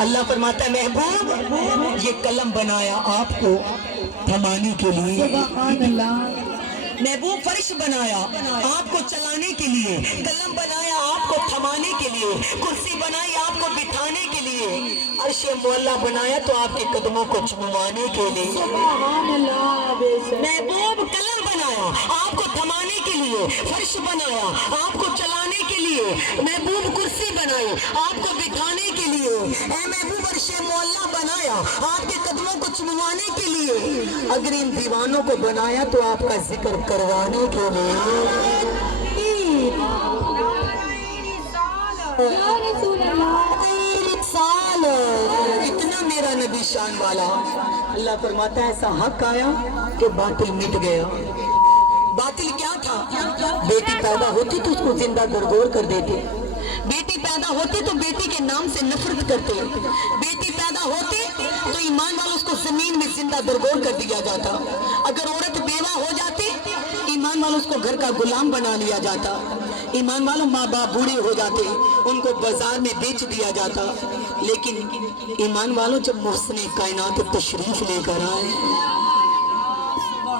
اللہ فرماتا ہے محبوب یہ قلم بنایا آپ کو تھمانے کے لیے، سبحان اللہ، محبوب فرش بنایا آپ کو چلانے کے لیے، قلم بنایا آپ کو تھمانے کے لیے، کرسی بنائی آپ کو بٹھانے کے لیے، عرش معلا بنایا تو آپ کے قدموں کو چموانے کے لیے۔ سبحان اللہ، بے شک محبوب قلم بنایا آپ کو تھمانے کے لیے، فرش بنایا آپ کو چلانے کے لیے، محبوب کرسی بنائی آپ کو بٹھانے کے لیے، اے محبوب عرش معلا بنایا آپ کے قدموں کو چموانے کے لیے، اگر ان دیوانوں کو بنایا تو آپ کا ذکر کروانے کے لیے۔ یا رسول اللہ، اتنا میرا نبی شان والا، اللہ فرماتا ہے ایسا حق آیا کہ باطل مٹ گیا۔ باطل کیا تھا؟ بیٹی پیدا ہوتی تو اس کو زندہ گرگور کر دیتے، بیٹی پیدا ہوتی تو بیٹی کے نام سے نفرت کرتے، بیٹی پیدا ہوتی تو ایمان والوں اس کو زمین میں زندہ گرگور کر دیا جاتا، اگر عورت بیوہ ہو جاتی ایمان والوں اس کو گھر کا غلام بنا لیا جاتا، ایمان والوں ماں باپ بوڑھے ہو جاتے ان کو بازار میں بیچ دیا جاتا، لیکن ایمان والوں جب محسن کائنات تشریف لے کر آئے،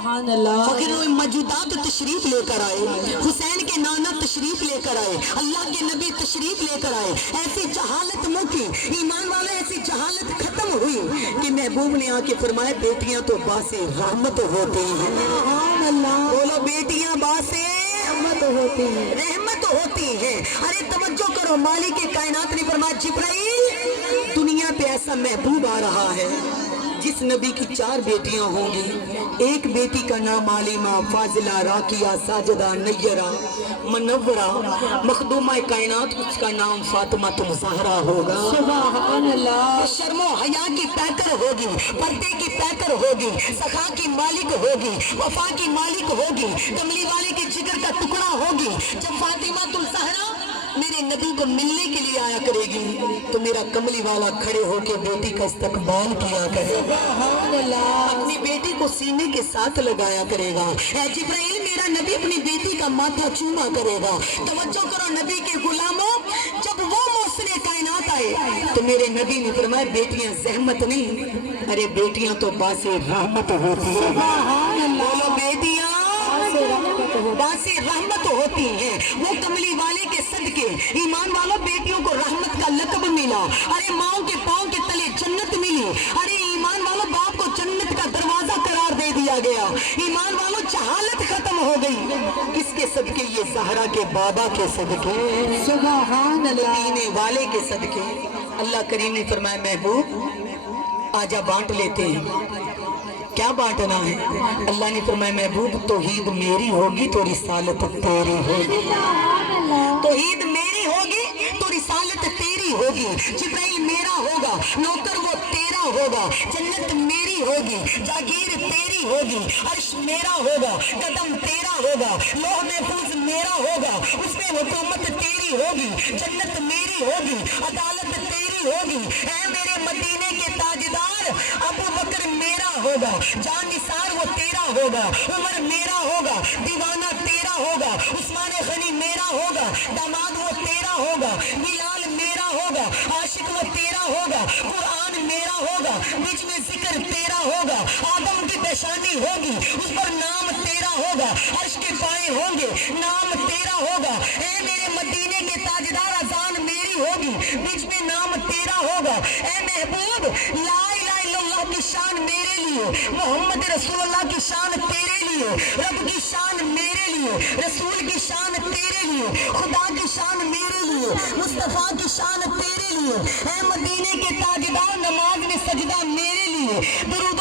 سبحان اللہ، فخر و موجودات تشریف لے کر آئے، حسین کے نانا تشریف لے کر آئے، اللہ کے نبی تشریف لے کر آئے، ایسی جہالت مکی، ایمان والے ایسی جہالت ختم ہوئی کہ محبوب نے آ کے فرمایا بیٹیاں تو باعث رحمت ہوتی ہیں۔ سبحان اللہ، بولو بیٹیاں باعث رحمت ہوتی ہے، رحمت ہوتی ہیں۔ ارے توجہ کرو، مالک کائنات نے فرمایا جبرائیل دنیا پہ ایسا محبوب آ رہا ہے جس نبی کی 4 بیٹیاں ہوں گی، ایک بیٹی کا نام عالیمہ، فاضلہ، راکیہ، ساجدہ، نیرہ، منورہ، مخدومہ کائنات، اس کا نام فاطمہ الزہرا ہوگا۔ سبحان اللہ، شرم و حیا کی پیکر ہوگی، پردے کی پیکر ہوگی، سخا کی مالک ہوگی، وفا کی مالک ہوگی، کملی والے کے جگر کا ٹکڑا ہوگی۔ جب فاطمہ الزہرا میرے نبی کو ملنے کے لیے آیا کرے گی تو میرا کملی والا کھڑے ہو کے بیٹی کا استقبال کیا کرے گا، سبحان اللہ، اپنی بیٹی کو سینے کے ساتھ لگایا کرے گا۔ اے جبرائیل میرا نبی اپنی بیٹی کا ماتھا چوما کرے گا۔ توجہ کرو نبی کے غلاموں، جب وہ محسن کائنات آئے تو میرے نبی نے فرمایا بیٹیاں زحمت نہیں، ارے بیٹیاں تو باعث رحمت ہوتی ہیں۔ بولو بیٹیاں باعث رحمت ہوتی ہیں۔ وہ کملی والے کے صدقے ایمان والوں بیٹیوں کو رحمت کا لقب ملا، ارے ماؤں کے پاؤں کے تلے جنت ملی، ارے ایمان والوں باپ کو جنت کا دروازہ قرار دے دیا گیا، ایمان والوں جہالت ختم ہو گئی۔ کس کے صدقے؟ یہ زہرا کے بابا کے صدقے، سبحان اللہ، مدینے والے کے صدقے۔ اللہ کریم نے فرمایا محبوب آجا بانٹ لیتے ہیں۔ کیا بانٹنا ہے؟ اللہ نے فرمایا محبوب توحید میری ہوگی تو رسالت تیری ہوگی، توحید میری ہوگی تو رسالت تیری ہوگی، جبرائیل میرا ہوگا، نوکر وہ تیرا ہوگا، جنت میری ہوگی، جاگیر تیری ہوگی، عرش میرا ہوگا، قدم تیرا ہوگا، لوح محفوظ میرا ہوگا، اس میں حکومت تیری ہوگی، جنت میری ہوگی، عدالت تیری ہوگی۔ اے میرے مدینے کے تاجدار، ابو بکر میرا ہوگا، جان نثار وہ تیرا ہوگا، عمر میرا ہوگا، دیوانہ تیرا ہوگا، عثمان غنی میرا ہوگا، داماد وہ تیرا ہوگا، بلال میرا ہوگا، عاشق وہ تیرا ہوگا، قرآن میرا ہوگا، بیچ میں ذکر تیرا ہوگا، آدم کی پیشانی ہوگی اس پر نام تیرا ہوگا، عرش کے پائے ہوں گے نام تیرا ہوگا۔ اے میرے مدینے کے تاجدار اذان میری ہوگی، بیچ میں نام تیرا ہوگا۔ اے محبوب لا الہ الا اللہ کی شان میرے لیے، محمد رسول اللہ کی شان تیرے لیے، رب کی شان میرے لیے، رسول کی شان تیرے لیے، خدا کی شان میرے لیے، مصطفیٰ کی شان تیرے لیے۔ اے مدینے کے تاجدار نماز میں سجدہ میرے لیے، درود